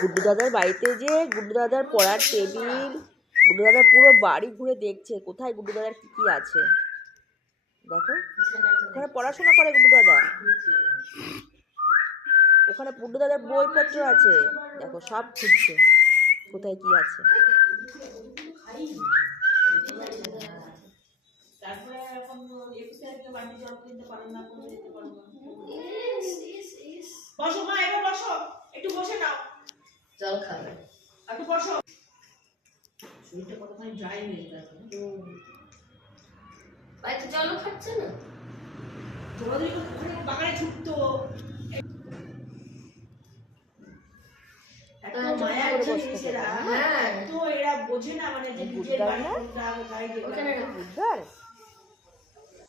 গুড্ডু দাদার বাড়িতে যে গুড্ডু দাদার পড়ার টেবিল, গুড্ডু দাদার পুরো বাড়ি ঘুরে দেখছে কোথায় গুড্ডু দাদার কি কি আছে। দেখো ওখানে পড়াশোনা করে গুড্ডু দাদা, ওখানে গুড্ডু দাদার বইপত্র আছে, দেখো সব খুঁজছে কোথায় কি আছে। বসো মা, এবার বসো, একটু বসে নাও, জল খাবে, একটু বসো। শরীরটা কতখানি ড্রাই হয়ে গেছে। বাড়িতে জলও খাচ্ছে না, তোমাদের ওখানে বাগানে ছুটতো এত মায়া জিনিসেরা, তো এরা বোঝে না মানে যে নিজের বাড়ি কোনটা, গাড়ি